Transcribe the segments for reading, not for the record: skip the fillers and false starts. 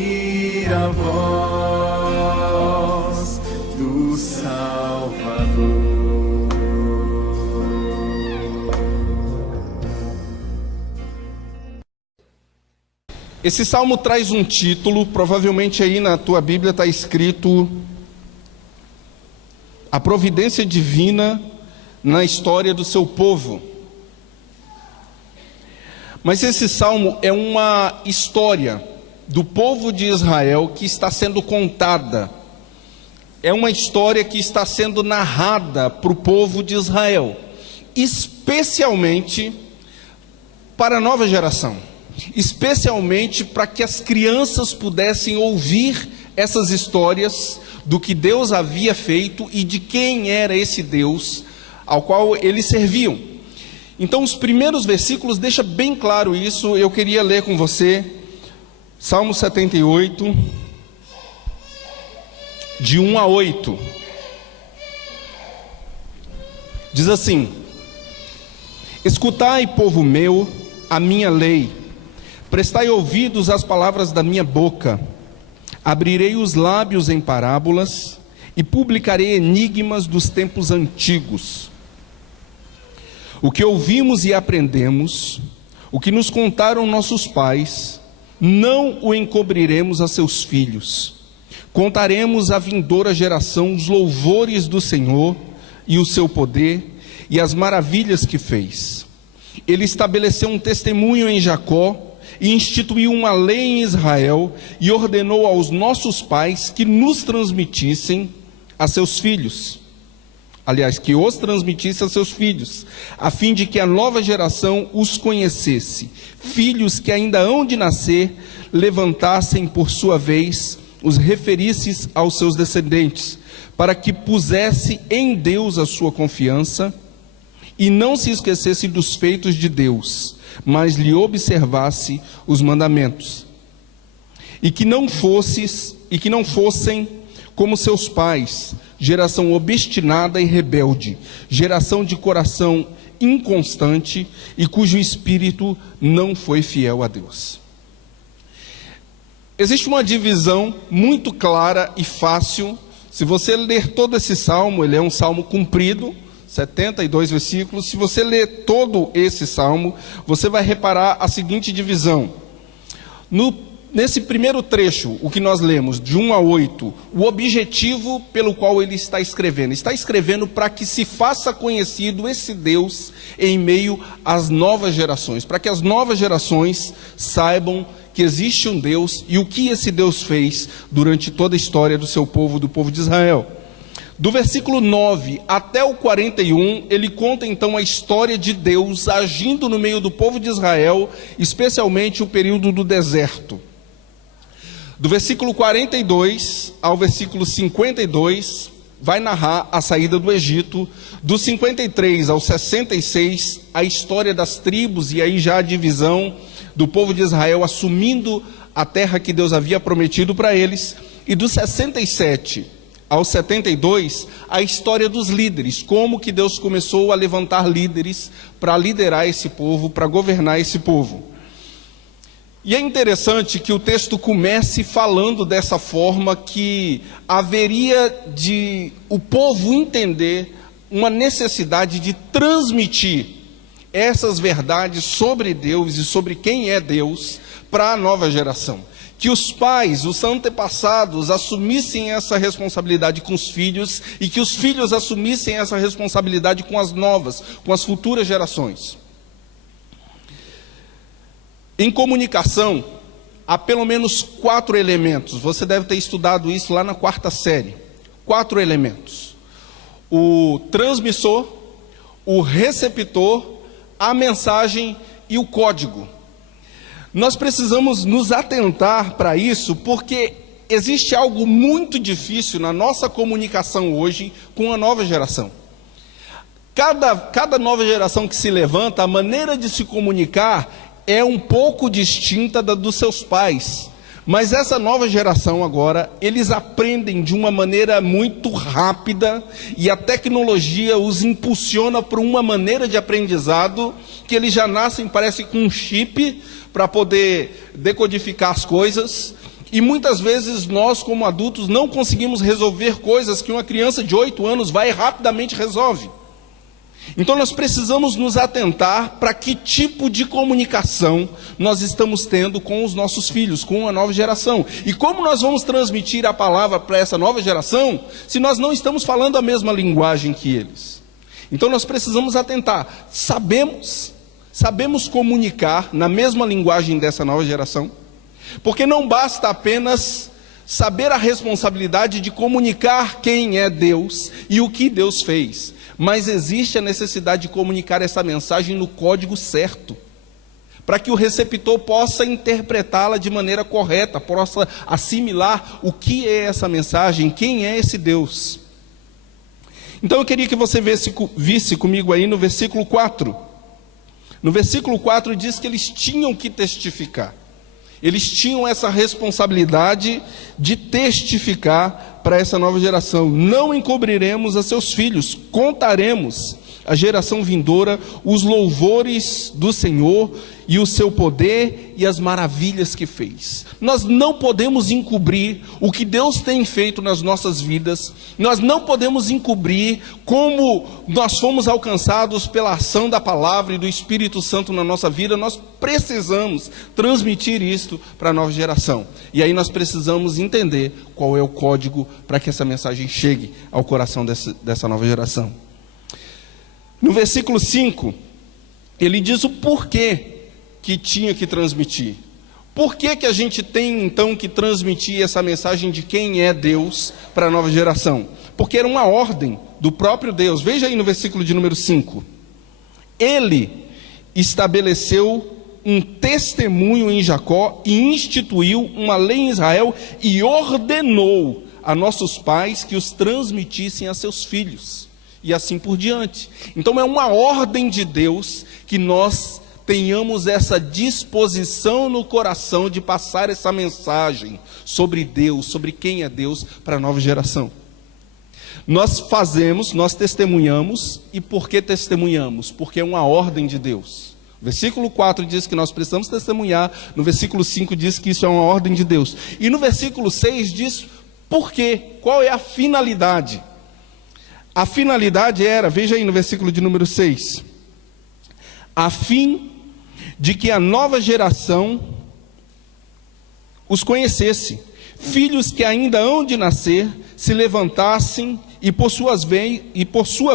ouvir a voz do Salvador. Esse salmo traz um título, provavelmente aí na tua Bíblia está escrito a providência divina na história do seu povo. Mas esse salmo é uma história do povo de Israel que está sendo contada. É uma história que está sendo narrada para o povo de Israel, especialmente para a nova geração, especialmente para que as crianças pudessem ouvir essas histórias do que Deus havia feito e de quem era esse Deus ao qual eles serviam. Então os primeiros versículos deixam bem claro isso. Eu queria ler com você Salmo 78, de 1 a 8. Diz assim: escutai, povo meu, a minha lei, prestai ouvidos às palavras da minha boca. Abrirei os lábios em parábolas e publicarei enigmas dos tempos antigos. O que ouvimos e aprendemos, o que nos contaram nossos pais, não o encobriremos a seus filhos. Contaremos à vindoura geração os louvores do Senhor e o seu poder e as maravilhas que fez. Ele estabeleceu um testemunho em Jacó e instituiu uma lei em Israel e ordenou aos nossos pais que nos transmitissem a seus filhos. Aliás, que os transmitisse a seus filhos, a fim de que a nova geração os conhecesse. Filhos que ainda hão de nascer, levantassem por sua vez, os referisses aos seus descendentes, para que pusesse em Deus a sua confiança e não se esquecesse dos feitos de Deus, mas lhe observasse os mandamentos. E que não fossem como seus pais, geração obstinada e rebelde, geração de coração inconstante e cujo espírito não foi fiel a Deus. Existe uma divisão muito clara e fácil. Se você ler todo esse salmo, ele é um salmo comprido, 72 versículos. Se você ler todo esse salmo, você vai reparar a seguinte divisão. Nesse primeiro trecho, o que nós lemos, de 1 a 8, o objetivo pelo qual ele está escrevendo para que se faça conhecido esse Deus em meio às novas gerações, para que as novas gerações saibam que existe um Deus e o que esse Deus fez durante toda a história do seu povo, do povo de Israel. Do versículo 9 até o 41, ele conta então a história de Deus agindo no meio do povo de Israel, especialmente o período do deserto. Do versículo 42 ao versículo 52, vai narrar a saída do Egito. Do 53 ao 66, a história das tribos e aí já a divisão do povo de Israel assumindo a terra que Deus havia prometido para eles. E do 67 ao 72, a história dos líderes, como que Deus começou a levantar líderes para liderar esse povo, para governar esse povo. E é interessante que o texto comece falando dessa forma, que haveria de o povo entender uma necessidade de transmitir essas verdades sobre Deus e sobre quem é Deus para a nova geração. Que os pais, os antepassados, assumissem essa responsabilidade com os filhos e que os filhos assumissem essa responsabilidade com as novas, com as futuras gerações. Em comunicação, há pelo menos 4 elementos. Você deve ter estudado isso lá na 4ª série. 4 elementos: o transmissor, o receptor, a mensagem e o código. Nós precisamos nos atentar para isso, porque existe algo muito difícil na nossa comunicação hoje com a nova geração. Cada nova geração que se levanta, a maneira de se comunicar é um pouco distinta da dos seus pais. Mas essa nova geração agora, eles aprendem de uma maneira muito rápida e a tecnologia os impulsiona para uma maneira de aprendizado que eles já nascem, parece, com um chip para poder decodificar as coisas. E muitas vezes nós, como adultos, não conseguimos resolver coisas que uma criança de 8 anos vai e rapidamente resolve. Então nós precisamos nos atentar para que tipo de comunicação nós estamos tendo com os nossos filhos, com a nova geração. E como nós vamos transmitir a palavra para essa nova geração, se nós não estamos falando a mesma linguagem que eles? Então nós precisamos atentar. Sabemos comunicar na mesma linguagem dessa nova geração? Porque não basta apenas saber a responsabilidade de comunicar quem é Deus e o que Deus fez, mas existe a necessidade de comunicar essa mensagem no código certo, para que o receptor possa interpretá-la de maneira correta, possa assimilar o que é essa mensagem, quem é esse Deus. Então eu queria que você visse comigo aí no versículo 4. No versículo 4 diz que eles tinham que testificar. Eles tinham essa responsabilidade de testificar para essa nova geração. Não encobriremos a seus filhos, contaremos à geração vindoura os louvores do Senhor e o seu poder e as maravilhas que fez. Nós não podemos encobrir o que Deus tem feito nas nossas vidas. Nós não podemos encobrir como nós fomos alcançados pela ação da palavra e do Espírito Santo na nossa vida. Nós precisamos transmitir isto para a nova geração. E aí nós precisamos entender qual é o código para que essa mensagem chegue ao coração dessa nova geração. No versículo 5, ele diz o porquê que tinha que transmitir. Por que a gente tem então que transmitir essa mensagem de quem é Deus para a nova geração? Porque era uma ordem do próprio Deus. Veja aí no versículo de número 5. Ele estabeleceu um testemunho em Jacó e instituiu uma lei em Israel e ordenou a nossos pais que os transmitissem a seus filhos. E assim por diante. Então é uma ordem de Deus que nós tenhamos essa disposição no coração de passar essa mensagem sobre Deus, sobre quem é Deus para a nova geração. Nós testemunhamos, e por que testemunhamos? Porque é uma ordem de Deus. O versículo 4 diz que nós precisamos testemunhar, no versículo 5 diz que isso é uma ordem de Deus. E no versículo 6 diz por quê, qual é a finalidade. A finalidade era, veja aí no versículo de número 6, a fim de que a nova geração os conhecesse, filhos que ainda hão de nascer, se levantassem e por sua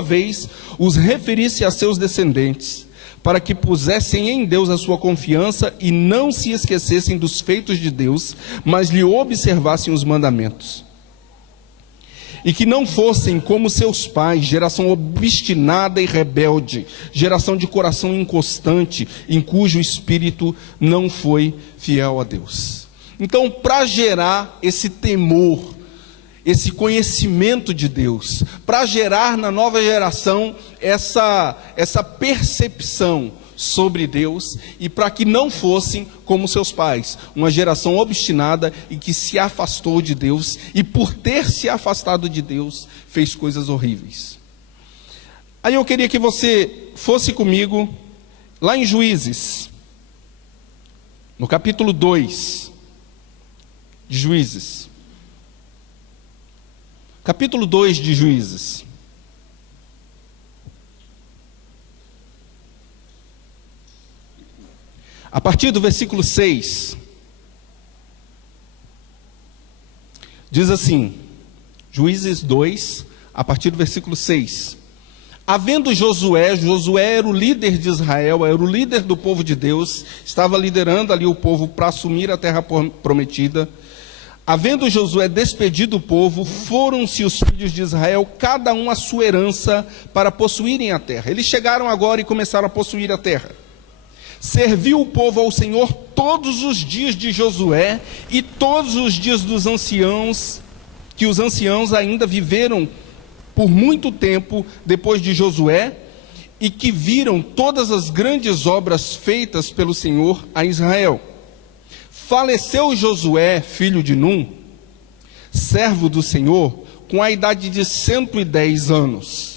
vez os referisse a seus descendentes, para que pusessem em Deus a sua confiança e não se esquecessem dos feitos de Deus, mas lhe observassem os mandamentos. E que não fossem como seus pais, geração obstinada e rebelde, geração de coração inconstante, em cujo espírito não foi fiel a Deus. Então, para gerar esse temor, esse conhecimento de Deus, para gerar na nova geração essa percepção sobre Deus, e para que não fossem como seus pais, uma geração obstinada e que se afastou de Deus, e por ter se afastado de Deus, fez coisas horríveis. Aí eu queria que você fosse comigo lá em Juízes, no capítulo 2 de Juízes. Capítulo 2 de Juízes. A partir do versículo 6, diz assim, Juízes 2, a partir do versículo 6. Havendo Josué era o líder de Israel, era o líder do povo de Deus, estava liderando ali o povo para assumir a terra prometida. Havendo Josué despedido o povo, foram-se os filhos de Israel, cada um a sua herança, para possuírem a terra. Eles chegaram agora e começaram a possuir a terra. Serviu o povo ao Senhor todos os dias de Josué e todos os dias dos anciãos, que os anciãos ainda viveram por muito tempo depois de Josué, e que viram todas as grandes obras feitas pelo Senhor a Israel. Faleceu Josué, filho de Num, servo do Senhor, com a idade de 110 anos.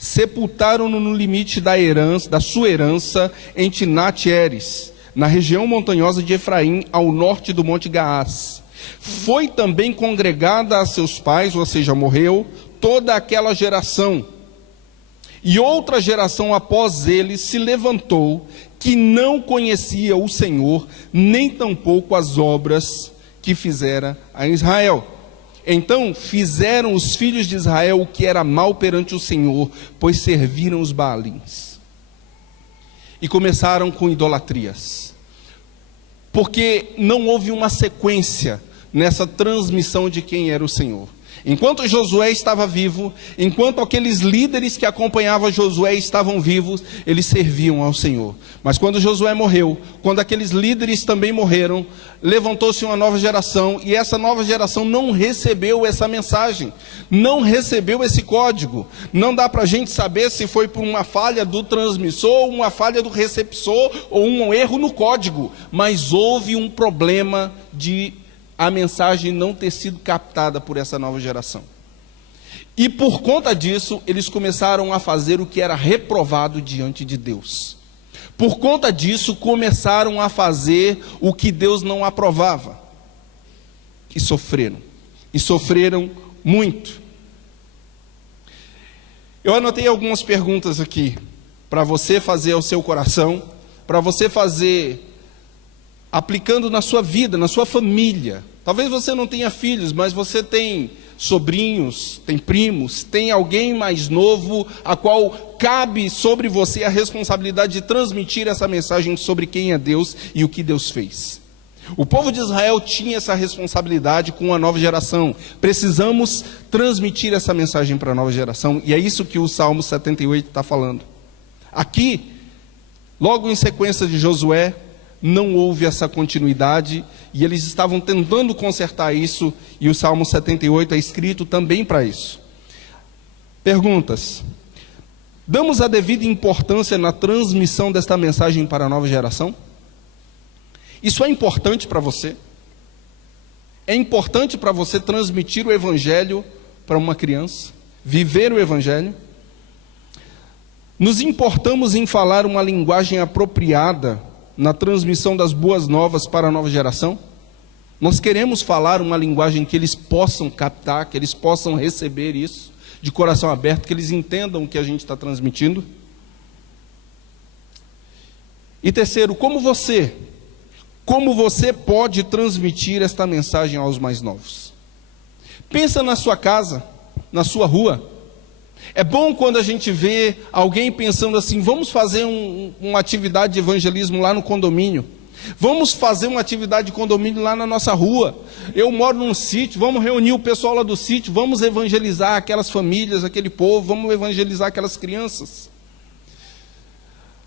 Sepultaram-no no limite da sua herança em Timnat-Heres, na região montanhosa de Efraim, ao norte do monte Gaás. Foi também congregada a seus pais, ou seja, morreu, toda aquela geração. E outra geração após ele se levantou, que não conhecia o Senhor, nem tampouco as obras que fizera a Israel. Então fizeram os filhos de Israel o que era mal perante o Senhor, pois serviram os Baalins. E começaram com idolatrias. Porque não houve uma sequência nessa transmissão de quem era o Senhor. Enquanto Josué estava vivo, enquanto aqueles líderes que acompanhavam Josué estavam vivos, eles serviam ao Senhor. Mas quando Josué morreu, quando aqueles líderes também morreram, levantou-se uma nova geração, e essa nova geração não recebeu essa mensagem, não recebeu esse código. Não dá para a gente saber se foi por uma falha do transmissor, uma falha do receptor, ou um erro no código, mas houve um problema de a mensagem não ter sido captada por essa nova geração. E por conta disso, eles começaram a fazer o que era reprovado diante de Deus. Por conta disso, começaram a fazer o que Deus não aprovava. E sofreram muito. Eu anotei algumas perguntas aqui, para você fazer ao seu coração, para você fazer aplicando na sua vida, na sua família. Talvez você não tenha filhos, mas você tem sobrinhos, tem primos, tem alguém mais novo, a qual cabe sobre você a responsabilidade de transmitir essa mensagem sobre quem é Deus e o que Deus fez. O povo de Israel tinha essa responsabilidade com a nova geração. Precisamos transmitir essa mensagem para a nova geração, e é isso que o Salmo 78 está falando. Aqui, logo em sequência de Josué, não houve essa continuidade, e eles estavam tentando consertar isso, e o Salmo 78 é escrito também para isso. Perguntas: damos a devida importância na transmissão desta mensagem para a nova geração? Isso é importante para você? É importante para você transmitir o Evangelho para uma criança? Viver o Evangelho? Nos importamos em falar uma linguagem apropriada na transmissão das boas novas para a nova geração? Nós queremos falar uma linguagem que eles possam captar, que eles possam receber isso de coração aberto, que eles entendam o que a gente está transmitindo. E terceiro, como você pode transmitir esta mensagem aos mais novos? Pensa na sua casa, na sua rua. É bom quando a gente vê alguém pensando assim: vamos fazer uma atividade de evangelismo lá no condomínio, vamos fazer uma atividade de condomínio lá na nossa rua. Eu moro num sítio, vamos reunir o pessoal lá do sítio, vamos evangelizar aquelas famílias, aquele povo, vamos evangelizar aquelas crianças.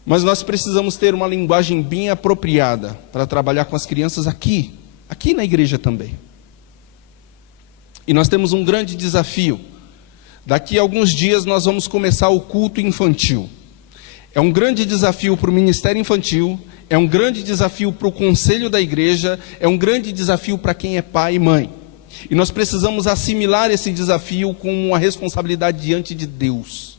Mas nós precisamos ter uma linguagem bem apropriada para trabalhar com as crianças aqui na igreja também. E nós temos um grande desafio. Daqui a alguns dias nós vamos começar o culto infantil. É um grande desafio para o ministério infantil, é um grande desafio para o conselho da igreja, é um grande desafio para quem é pai e mãe. E nós precisamos assimilar esse desafio com uma responsabilidade diante de Deus,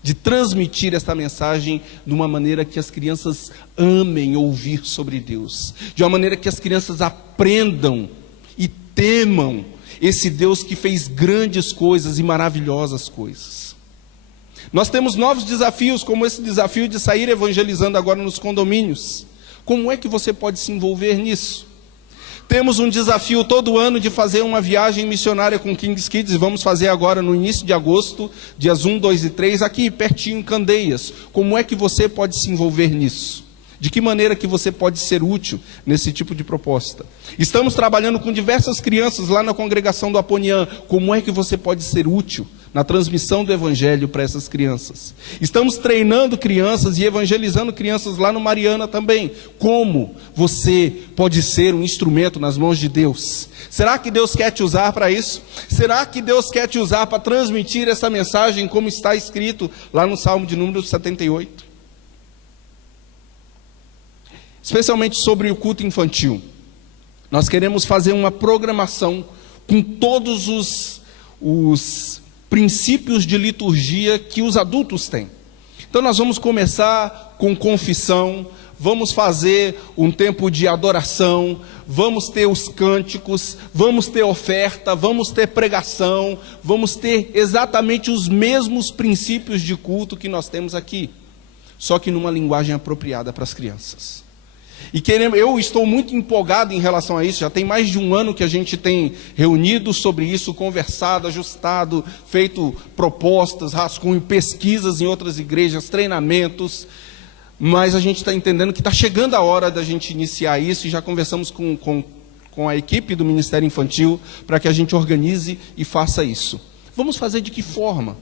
de transmitir esta mensagem de uma maneira que as crianças amem ouvir sobre Deus, de uma maneira que as crianças aprendam e temam esse Deus que fez grandes coisas e maravilhosas coisas. Nós temos novos desafios, como esse desafio de sair evangelizando agora nos condomínios. Como é que você pode se envolver nisso? Temos um desafio todo ano de fazer uma viagem missionária com Kings Kids, e vamos fazer agora no início de agosto, dias 1, 2 e 3, aqui pertinho em Candeias. Como é que você pode se envolver nisso? De que maneira que você pode ser útil nesse tipo de proposta? Estamos trabalhando com diversas crianças lá na congregação do Aponian. Como é que você pode ser útil na transmissão do Evangelho para essas crianças? Estamos treinando crianças e evangelizando crianças lá no Mariana também. Como você pode ser um instrumento nas mãos de Deus? Será que Deus quer te usar para isso? Será que Deus quer te usar para transmitir essa mensagem como está escrito lá no Salmo de número 78? Especialmente sobre o culto infantil. Nós queremos fazer uma programação com todos os princípios de liturgia que os adultos têm. Então nós vamos começar com confissão, vamos fazer um tempo de adoração, vamos ter os cânticos, vamos ter oferta, vamos ter pregação, vamos ter exatamente os mesmos princípios de culto que nós temos aqui, só que numa linguagem apropriada para as crianças. E eu estou muito empolgado em relação a isso. Já tem mais de um ano que a gente tem reunido sobre isso, conversado, ajustado, feito propostas, rascunho, pesquisas em outras igrejas, treinamentos. Mas a gente está entendendo que está chegando a hora da gente iniciar isso, e já conversamos com a equipe do Ministério Infantil para que a gente organize e faça isso. Vamos fazer de que forma?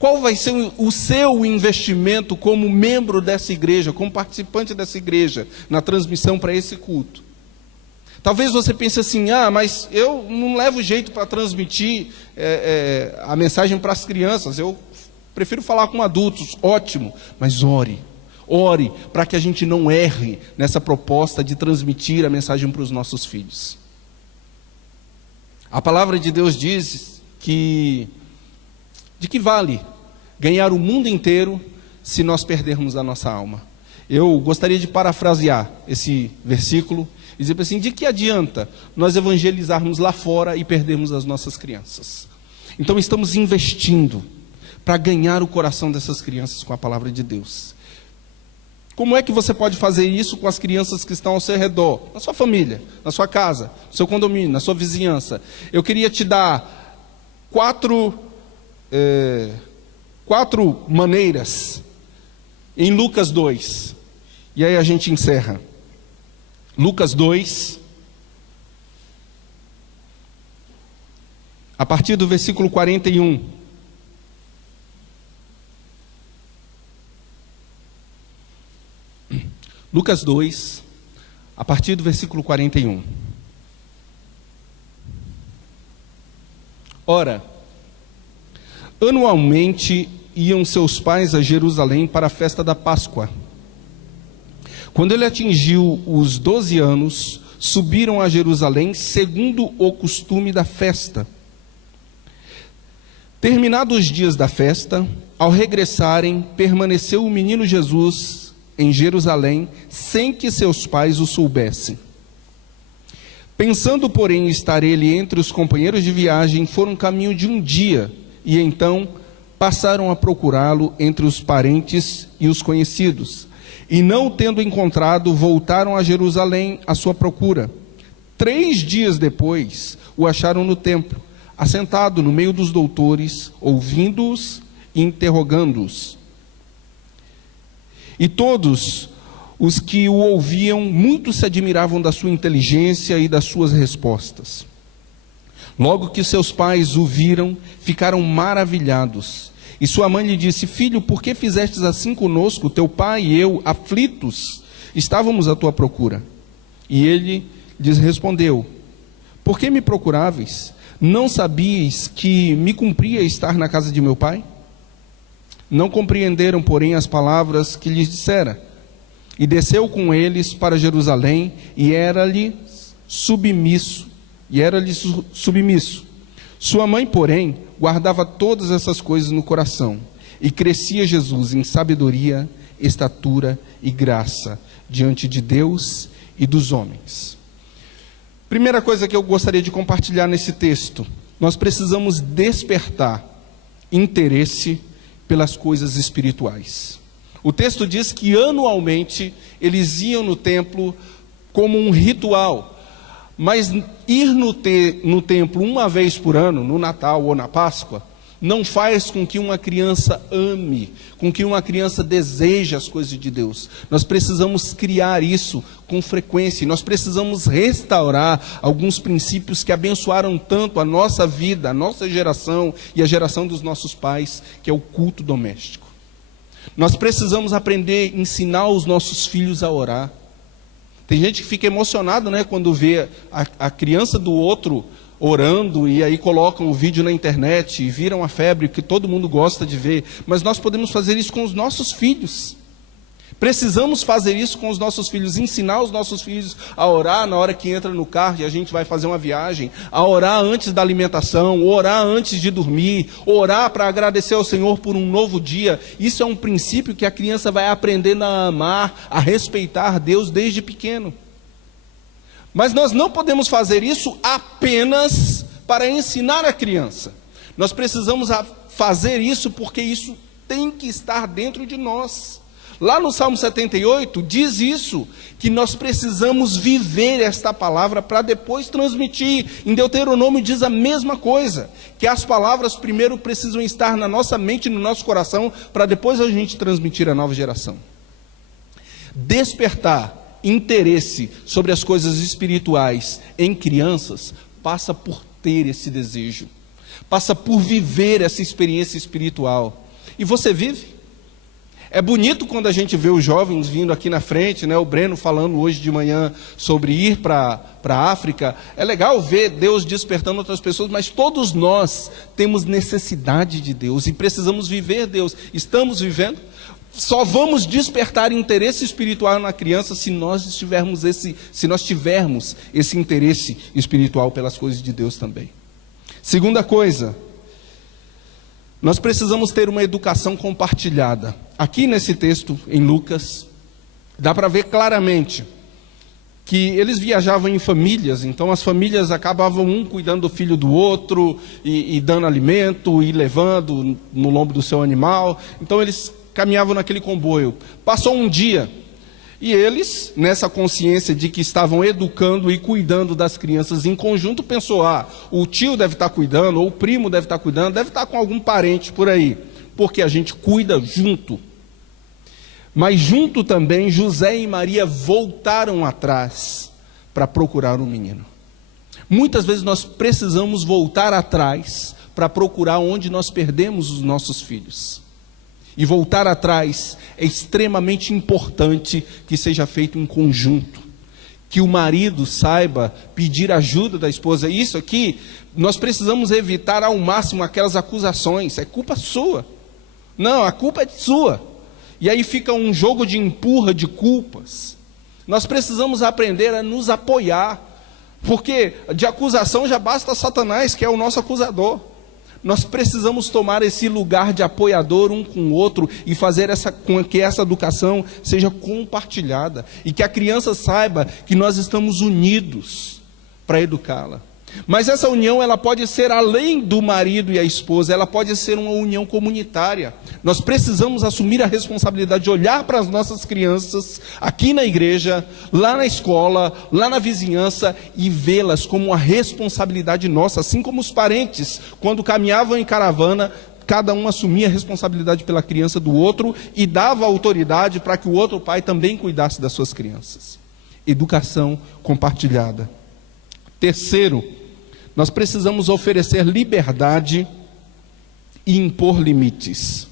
Qual vai ser o seu investimento como membro dessa igreja, como participante dessa igreja, na transmissão para esse culto? Talvez você pense assim, mas eu não levo jeito para transmitir a mensagem para as crianças, eu prefiro falar com adultos. Ótimo, mas ore para que a gente não erre nessa proposta de transmitir a mensagem para os nossos filhos. A palavra de Deus diz que de que vale ganhar o mundo inteiro se nós perdermos a nossa alma? Eu gostaria de parafrasear esse versículo e dizer assim: de que adianta nós evangelizarmos lá fora e perdermos as nossas crianças? Então estamos investindo para ganhar o coração dessas crianças com a palavra de Deus. Como é que você pode fazer isso com as crianças que estão ao seu redor? Na sua família, na sua casa, no seu condomínio, na sua vizinhança. Eu queria te dar quatro maneiras em Lucas 2. E aí a gente encerra. Lucas 2, a partir do versículo 41. Lucas 2, a partir do versículo 41. Ora, anualmente iam seus pais a Jerusalém para a festa da Páscoa. Quando ele atingiu os 12 anos, subiram a Jerusalém segundo o costume da festa. Terminados os dias da festa, ao regressarem, permaneceu o menino Jesus em Jerusalém, sem que seus pais o soubessem. Pensando, porém, estar ele entre os companheiros de viagem, foram caminho de um dia, e então passaram a procurá-lo entre os parentes e os conhecidos. E não o tendo encontrado, voltaram a Jerusalém à sua procura. 3 dias depois, o acharam no templo, assentado no meio dos doutores, ouvindo-os e interrogando-os. E todos os que o ouviam, muito se admiravam da sua inteligência e das suas respostas. Logo que seus pais o viram, ficaram maravilhados. E sua mãe lhe disse: filho, por que fizestes assim conosco? Teu pai e eu, aflitos, estávamos à tua procura. E ele lhes respondeu: por que me procuráveis? Não sabíeis que me cumpria estar na casa de meu pai? Não compreenderam, porém, as palavras que lhes dissera. E desceu com eles para Jerusalém, e era-lhe submisso. Sua mãe, porém, guardava todas essas coisas no coração. E crescia Jesus em sabedoria, estatura e graça diante de Deus e dos homens. Primeira coisa que eu gostaria de compartilhar nesse texto: nós precisamos despertar interesse pelas coisas espirituais. O texto diz que anualmente eles iam no templo como um ritual, mas ir no templo uma vez por ano, no Natal ou na Páscoa, não faz com que uma criança ame, com que uma criança deseje as coisas de Deus. Nós precisamos criar isso com frequência, nós precisamos restaurar alguns princípios que abençoaram tanto a nossa vida, a nossa geração e a geração dos nossos pais, que é o culto doméstico. Nós precisamos aprender a ensinar os nossos filhos a orar. Tem gente que fica emocionado, quando vê a criança do outro orando, e aí colocam o vídeo na internet e viram a febre que todo mundo gosta de ver. Mas nós podemos fazer isso com os nossos filhos. Precisamos fazer isso com os nossos filhos, ensinar os nossos filhos a orar na hora que entra no carro e a gente vai fazer uma viagem, a orar antes da alimentação, orar antes de dormir, orar para agradecer ao Senhor por um novo dia. Isso é um princípio que a criança vai aprendendo a amar, a respeitar Deus desde pequeno. Mas nós não podemos fazer isso apenas para ensinar a criança. Nós precisamos fazer isso porque isso tem que estar dentro de nós. Lá no Salmo 78 diz isso, que nós precisamos viver esta palavra para depois transmitir. Em Deuteronômio diz a mesma coisa, que as palavras primeiro precisam estar na nossa mente e no nosso coração, para depois a gente transmitir à nova geração. Despertar interesse sobre as coisas espirituais em crianças passa por ter esse desejo, passa por viver essa experiência espiritual. E você vive? É bonito quando a gente vê os jovens vindo aqui na frente, né? O Breno falando hoje de manhã sobre ir para a África. É legal ver Deus despertando outras pessoas, mas todos nós temos necessidade de Deus e precisamos viver Deus. Estamos vivendo? Só vamos despertar interesse espiritual na criança se nós tivermos esse interesse espiritual pelas coisas de Deus também. Segunda coisa, nós precisamos ter uma educação compartilhada. Aqui nesse texto, em Lucas, dá para ver claramente que eles viajavam em famílias, então as famílias acabavam um cuidando do filho do outro, e dando alimento, e levando no lombo do seu animal. Então eles caminhavam naquele comboio. Passou um dia, e eles, nessa consciência de que estavam educando e cuidando das crianças em conjunto, pensou, o tio deve estar cuidando, ou o primo deve estar cuidando, deve estar com algum parente por aí, porque a gente cuida junto. Mas junto também, José e Maria voltaram atrás para procurar um menino. Muitas vezes nós precisamos voltar atrás para procurar onde nós perdemos os nossos filhos. E voltar atrás é extremamente importante que seja feito em conjunto. Que o marido saiba pedir ajuda da esposa. Isso aqui, nós precisamos evitar ao máximo aquelas acusações. É culpa sua. Não, a culpa é sua. E aí fica um jogo de empurra de culpas. Nós precisamos aprender a nos apoiar. Porque de acusação já basta Satanás, que é o nosso acusador. Nós precisamos tomar esse lugar de apoiador um com o outro e fazer com que essa educação seja compartilhada. E que a criança saiba que nós estamos unidos para educá-la. Mas essa união, ela pode ser além do marido e a esposa, ela pode ser uma união comunitária. Nós precisamos assumir a responsabilidade de olhar para as nossas crianças, aqui na igreja, lá na escola, lá na vizinhança, e vê-las como uma responsabilidade nossa, assim como os parentes, quando caminhavam em caravana, cada um assumia a responsabilidade pela criança do outro e dava autoridade para que o outro pai também cuidasse das suas crianças. Educação compartilhada. Terceiro, nós precisamos oferecer liberdade e impor limites.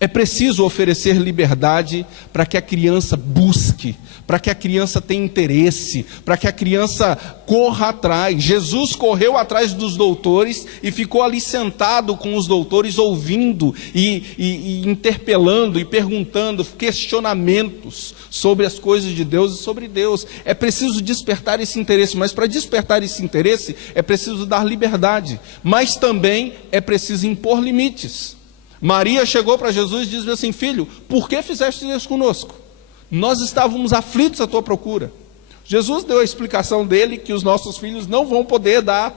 É preciso oferecer liberdade para que a criança busque, para que a criança tenha interesse, para que a criança corra atrás. Jesus correu atrás dos doutores e ficou ali sentado com os doutores, ouvindo e interpelando e perguntando questionamentos sobre as coisas de Deus e sobre Deus. É preciso despertar esse interesse, mas para despertar esse interesse é preciso dar liberdade, mas também é preciso impor limites. Maria chegou para Jesus e disse assim: filho, por que fizeste isso conosco? Nós estávamos aflitos à tua procura. Jesus deu a explicação dele que os nossos filhos não vão poder dar,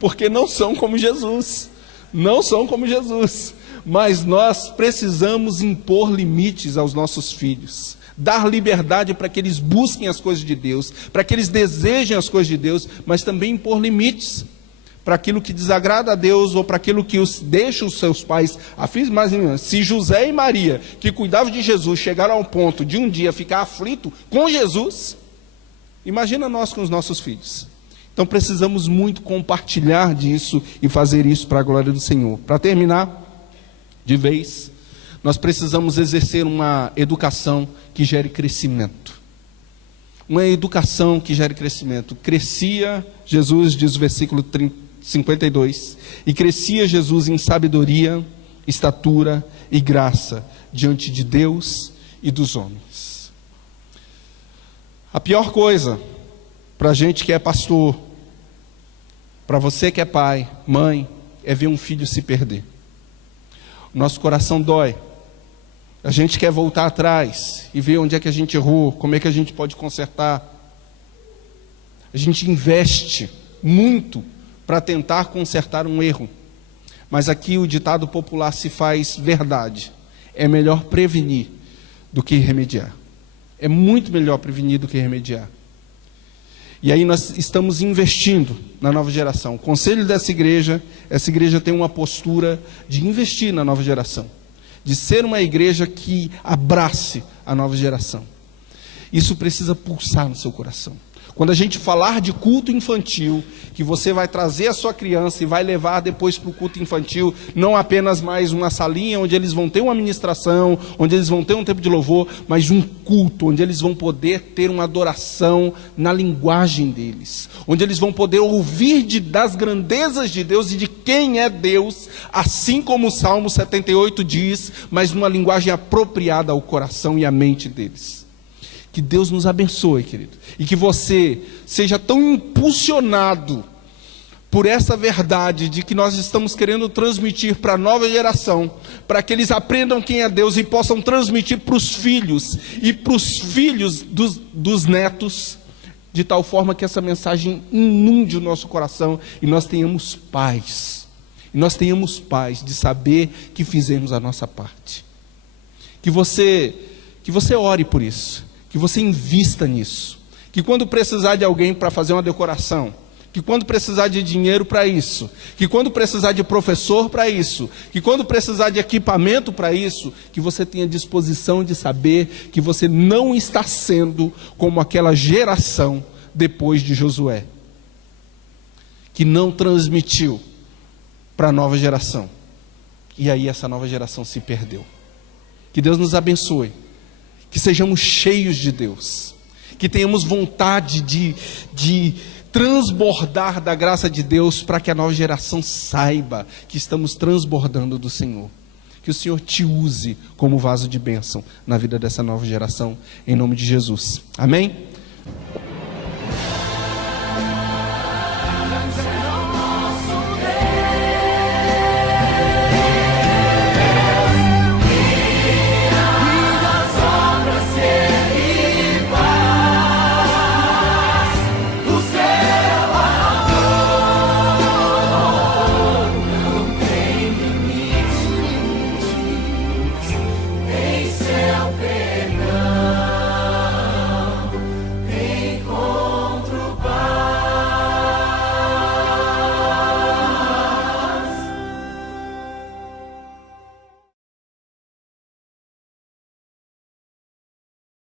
porque não são como Jesus. Não são como Jesus. Mas nós precisamos impor limites aos nossos filhos. Dar liberdade para que eles busquem as coisas de Deus, para que eles desejem as coisas de Deus, mas também impor limites para aquilo que desagrada a Deus ou para aquilo que deixa os seus pais aflitos. Mas se José e Maria, que cuidavam de Jesus, chegaram ao ponto de um dia ficar aflito com Jesus, imagina nós com os nossos filhos. Então precisamos muito compartilhar disso e fazer isso para a glória do Senhor. Para terminar, de vez, nós precisamos exercer uma educação que gere crescimento. Uma educação que gere crescimento. Crescia, Jesus diz o versículo 52, e crescia Jesus em sabedoria, estatura e graça diante de Deus e dos homens. A pior coisa para a gente que é pastor, para você que é pai, mãe, é ver um filho se perder. O nosso coração dói. A gente quer voltar atrás e ver onde é que a gente errou, como é que a gente pode consertar. A gente investe muito para tentar consertar um erro. Mas aqui o ditado popular se faz verdade. É melhor prevenir do que remediar. É muito melhor prevenir do que remediar. E aí nós estamos investindo na nova geração. O conselho dessa igreja, essa igreja tem uma postura de investir na nova geração. De ser uma igreja que abrace a nova geração. Isso precisa pulsar no seu coração. Quando a gente falar de culto infantil, que você vai trazer a sua criança e vai levar depois para o culto infantil, não apenas mais uma salinha onde eles vão ter uma administração, onde eles vão ter um tempo de louvor, mas um culto, onde eles vão poder ter uma adoração na linguagem deles, onde eles vão poder ouvir das grandezas de Deus e de quem é Deus, assim como o Salmo 78 diz, mas numa linguagem apropriada ao coração e à mente deles. Que Deus nos abençoe, querido. E que você seja tão impulsionado por essa verdade de que nós estamos querendo transmitir para a nova geração, para que eles aprendam quem é Deus e possam transmitir para os filhos e para os filhos dos netos, de tal forma que essa mensagem inunde o nosso coração e nós tenhamos paz. E nós tenhamos paz de saber que fizemos a nossa parte. Que você ore por isso. Que você invista nisso, que quando precisar de alguém para fazer uma decoração, que quando precisar de dinheiro para isso, que quando precisar de professor para isso, que quando precisar de equipamento para isso, que você tenha disposição de saber que você não está sendo como aquela geração depois de Josué, que não transmitiu para a nova geração, e aí essa nova geração se perdeu. Que Deus nos abençoe. Que sejamos cheios de Deus, que tenhamos vontade de transbordar da graça de Deus, para que a nova geração saiba que estamos transbordando do Senhor. Que o Senhor te use como vaso de bênção na vida dessa nova geração, em nome de Jesus. Amém?